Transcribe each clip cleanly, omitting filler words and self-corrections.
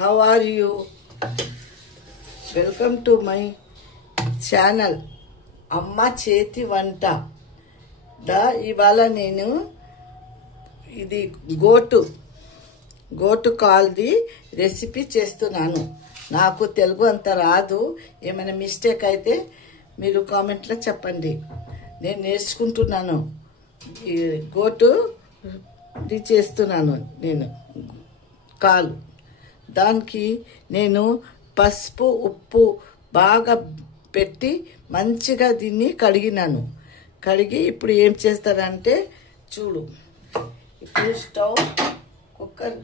How are you? Welcome to my channel Amma Cheti Vanta. ఇవాళ నేను ఇది goat కాల్ది recipe చేస్తున్నాను. నాకు తెలుగు అంత రాదు, ఏమైనా మిస్టేక్ అయితే మీరు కామెంట్లో చెప్పండి. నేను నేర్చుకుంటున్నాను. ఈ గోటుది చేస్తున్నాను నేను కాలు. దానికి నేను పసుపు ఉప్పు బాగా పెట్టి మంచిగా దీన్ని కడిగినాను. కడిగి ఇప్పుడు ఏం చేస్తారంటే చూడు, ఇప్పుడు స్టవ్ కుక్కర్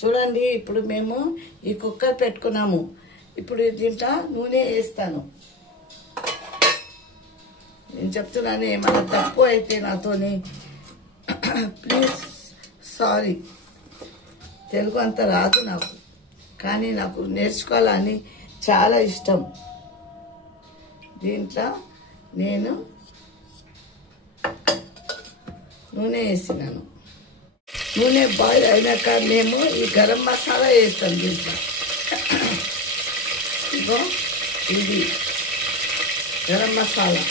చూడండి. ఇప్పుడు మేము ఈ కుక్కర్ పెట్టుకున్నాము. ఇప్పుడు దీంట్లో నూనె వేస్తాను. నేను చెప్తున్నాను, ఏమైనా తప్పు అయితే నాతోని ప్లీజ్ సారీ. తెలుగు అంత రాదు నాకు, కానీ నాకు నేర్చుకోవాలని చాలా ఇష్టం. దీంట్లో నేను నూనె వేసినాను. నూనె బాయిల్ అయినాక మేము ఈ గరం మసాలా వేస్తాం దీంట్లో. ఇగో ఇది గరం మసాలా.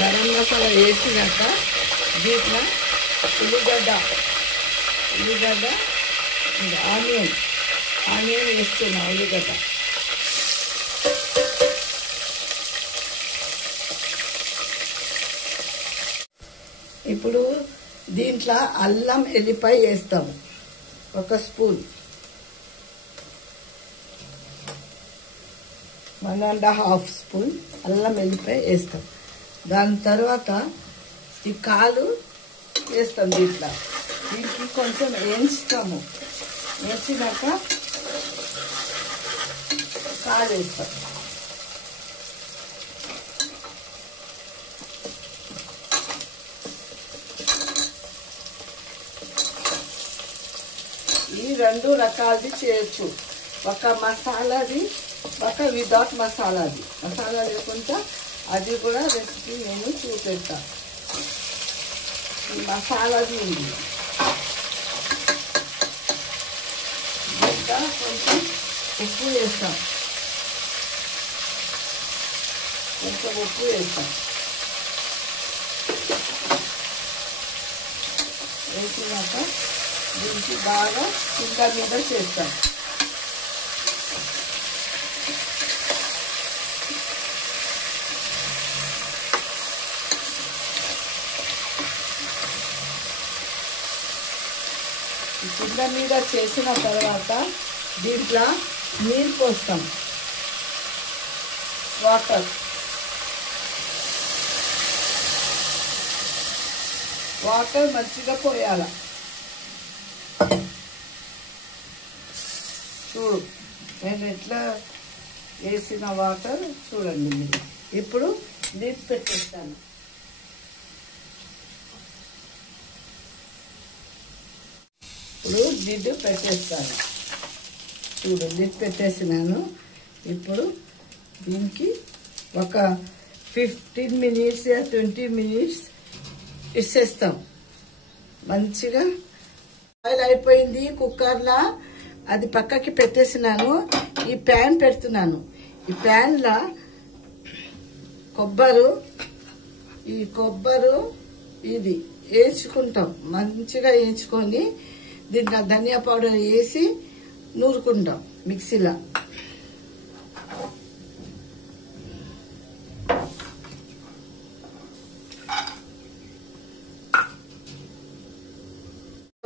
గరం మసాలా వేసినాక దీంట్లో ఉల్లిగడ్డ ఆనియన్ వేస్తున్నా. ఉల్లిగడ్డ ఇప్పుడు దీంట్లో అల్లం ఎల్లిపాయ వేస్తాము. 1 స్పూన్, 1½ స్పూన్ అల్లం ఎల్లిపాయ వేస్తాం. దాని తర్వాత ఈ కాలు వేస్తాం. దీనికి కొంచెం వేయించుతాము. వేసినాక కాలు వేస్తాం. ఈ 2 రకాలది చేయొచ్చు. ఒక మసాలాది, ఒక వితౌట్ మసాలాది. మసాలా లేకుండా అది కూడా రెసిపీ నేను చూపెడతాను. ఈ మసాలాది ఉంది. కొంచెం ఉప్పు వేస్తాం. వేసినాక దీనికి బాగా కింద మీద చేస్తాం. కింద మీద చేసిన తర్వాత దీంట్లో నీళ్ళు పోస్తాం. వాటర్ మంచిగా పోయాల. చూడు నేను ఎట్లా వేసిన వాటర్ చూడండి మీరు. ఇప్పుడు లిడ్ పెట్టేస్తాను. ఇప్పుడు లిడ్ పెట్టేస్తాను. చూడు లిడ్ పెట్టేసినాను. ఇప్పుడు దీనికి ఒక 15 మినిట్స్ 20 మినిట్స్ ఇచ్చేస్తాం. మంచిగా బాయిల్ అయిపోయింది కుక్కర్లో. అది పక్కకి పెట్టేసినాను. ఈ ప్యాన్ పెడుతున్నాను. ఈ ప్యాన్లో కొబ్బరు ఇది వేయించుకుంటాం. మంచిగా వేయించుకొని దీంట్లో ధనియా పౌడర్ వేసి నూరుకుంటాం మిక్సీలో.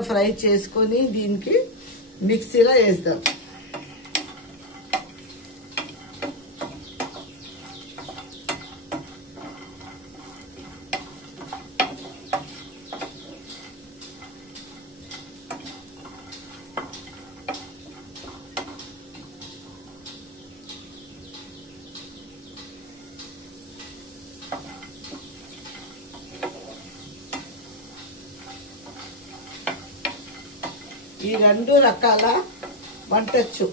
ఫ్రై చేసుకొని దీనికి మిక్సీలో వేస్తాం. ఈ 2 రకాల వంటచ్చు.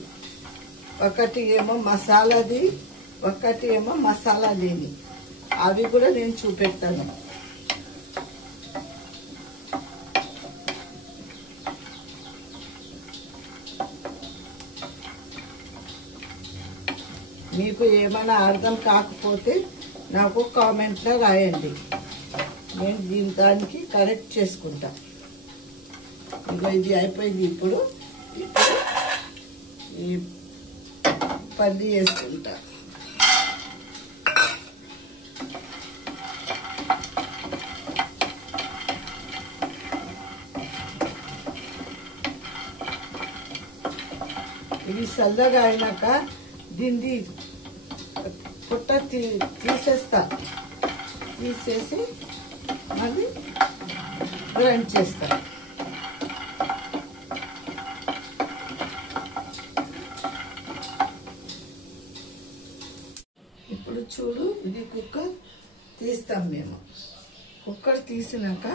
ఒకటి ఏమో మసాలాది, ఒకటి ఏమో మసాలా లేని. అవి కూడా నేను చూపెడతాను. మీకు ఏమైనా అర్థం కాకపోతే నాకు కామెంట్లో రాయండి, నేను దానికి కరెక్ట్ చేసుకుంటా. ఇంకా ఇది అయిపోయింది. ఇప్పుడు ఈ పల్లి వేసుకుంటా. ఇది చల్లగా అయినాక దీన్ని పుట్ట తీసేసి మళ్ళీ గ్రైండ్ చేస్తా. ఇప్పుడు చూడు, ఇది కుక్కర్ తీస్తాం మేము. కుక్కర్ తీసినాక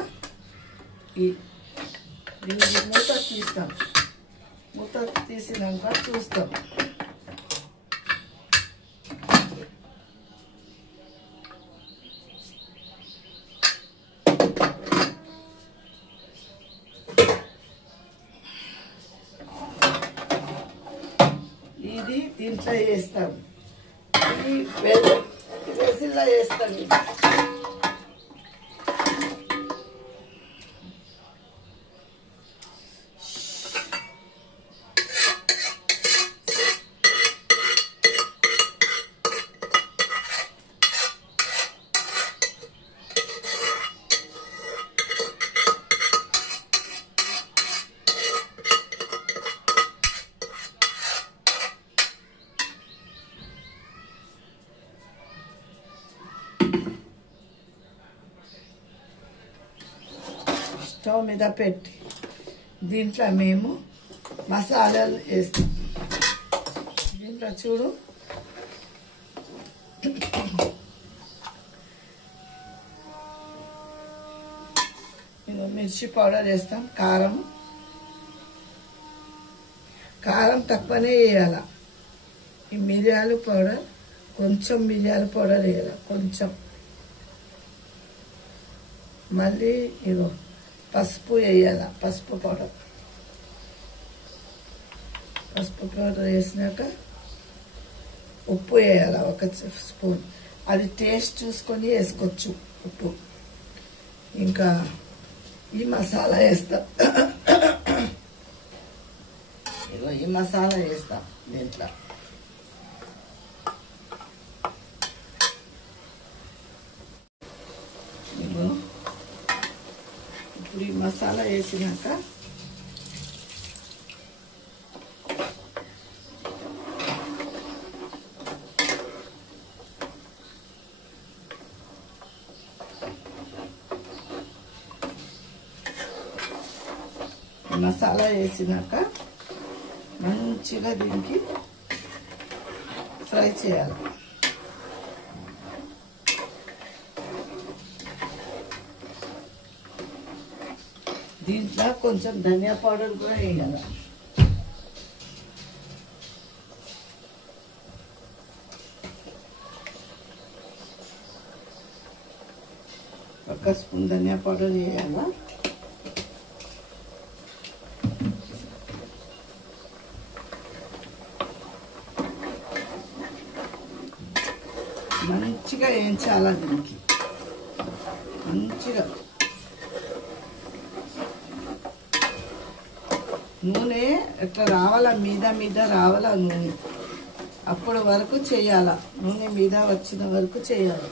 దీనికి మూత తీస్తాం. మూత తీసినాక చూస్తాం. ఇది దీంట్లో వేస్తాం. ఈ వెసిల్లో వేస్తాం. స్టవ్ మీద పెట్టి దీంట్లో మేము మసాలాలు వేస్తాం. దీంట్లో చూడు, మిర్చి పౌడర్ వేస్తాం. కారం తక్కువనే వేయాల. ఈ మిరియాల పౌడర్ కొంచెం, మిరియాల పౌడర్ వేయాల కొంచెం. మళ్ళీ ఇగో పసుపు వేయాల. పసుపు పౌడర్ వేసినాక ఉప్పు వేయాల 1 స్పూన్. అది టేస్ట్ చూసుకొని వేసుకోవచ్చు ఉప్పు. ఇంకా ఈ మసాలా వేస్తాం. ఇగో ఈ మసాలా వేస్తాం దీంట్లో. ఇప్పుడు ఈ మసాలా వేసినాక మంచిగా దీనికి ఫ్రై చేయాలి. దీంట్లో కొంచెం ధనియా పౌడర్ కూడా వేయాలి. ఒక స్పూన్ ధనియా పౌడర్ వేయాలా. మంచిగా వేయించాలా దీనికి. మంచిగా నూనె ఇట్లా రావాలా, మీద రావాలా నూనె. అప్పటి వరకు చేయాలా. నూనె మీద వచ్చిన వరకు చేయాలి.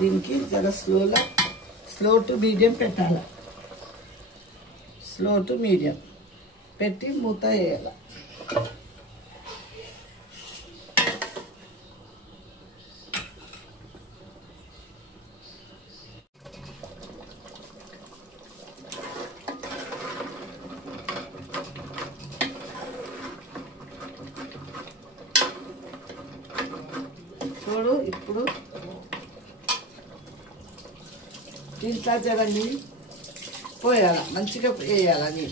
దీనికి జర స్లో టు మీడియం పెట్టాలి. స్లో టు మీడియం పెట్టి మూత వేయాలి. చూడు ఇప్పుడు దీంట్లో జరండి పోయాల, మంచిగా వేయాలని.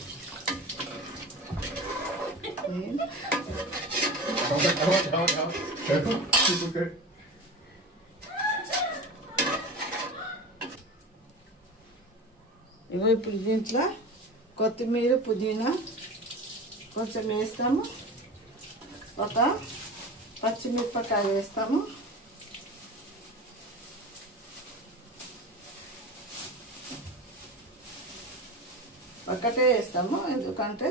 ఇగో ఇప్పుడు దీంట్లో కొత్తిమీర పుదీనా కొంచెం వేస్తాము. ఒక పచ్చిమిరపకాయ వేస్తాము. ఒక్కటే వేస్తాము ఎందుకంటే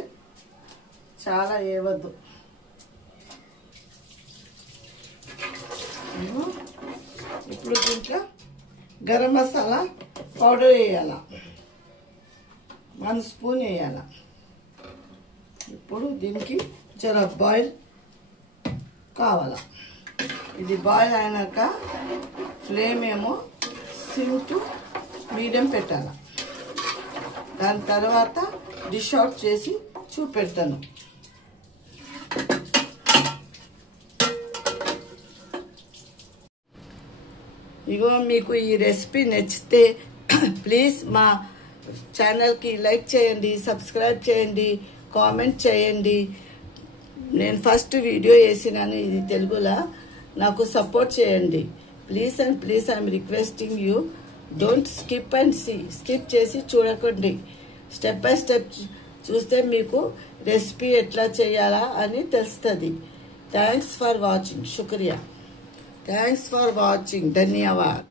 చాలా వేయవద్దు. ఇప్పుడు దీంట్లో గరం మసాలా పౌడర్ వేయాల, 1 స్పూన్ వేయాల. ఇప్పుడు దీనికి జర బాయిల్ కావాల. ఇది బాయిల్ అయినాక ఫ్లేమ్ ఏమో సిమ్ టు మీడియం పెట్టాల. దాని తర్వాత డిష్ అవుట్ చేసి చూపెడతాను. ఇగో మీకు ఈ రెసిపీ నచ్చితే ప్లీజ్ మా ఛానల్కి లైక్ చేయండి, సబ్స్క్రైబ్ చేయండి, కామెంట్ చేయండి. నేను ఫస్ట్ వీడియో వేసినాను ఇది తెలుగులో, నాకు సపోర్ట్ చేయండి. Please and please I'm requesting you, don't skip and skip చేసి చూడకండి. స్టెప్ బై స్టెప్ చూస్తే మీకు రెసిపీ ఎట్లా చేయాలా అని తెలుస్తుంది. Thanks for watching. శుక్రియా. Thanks for watching. ధన్యవాద్.